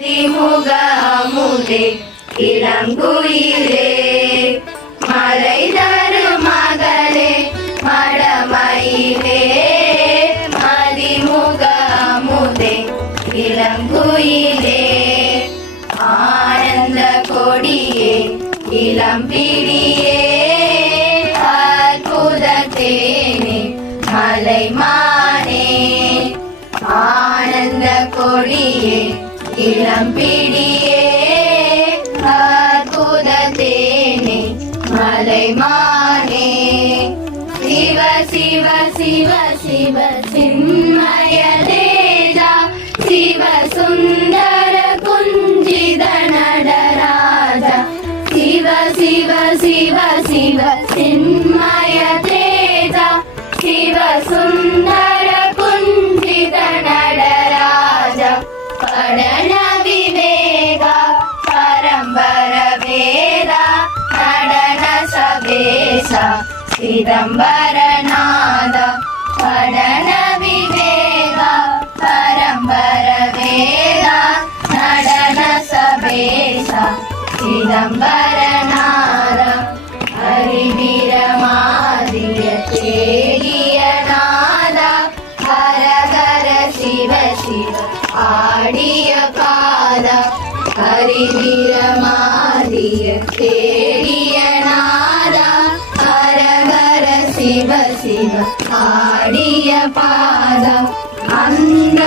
திமுக அமுதே இளங்குயிலே மலை தரு மகளே மடமயிலே மதிமுக அமுதே இளங்குயிலே ஆனந்த கொடியே இளம்பிடியே அற்புத தேனே மலைமானே ஆனந்த கொடியே இளம்பிடியே அற்புத தேனே மலைமானே சிவ சிவ சிவ சிவ சின்மய தேஜா சிவ சுந்தர குஞ்சித நடராஜா சிவ சிவ சிவ சிவ சின்மய தேஜா சிவ சுந்தர குஞ்சித நடராஜா படன விவேக பரம்பர வேத நடன சபேச சிதம்பரநாத படன விவேக பரம்பர வேத நடன சபேச சிதம்பரநாத ஹரிவீரமாதிய தேகிய நாத ஹர ஹர சிவ சிவ ஆடிய பாத ஹரிவீரமாதிய தேகிய நாத ஹர ஹர சிவ சிவ ஆடிய பாத அந்த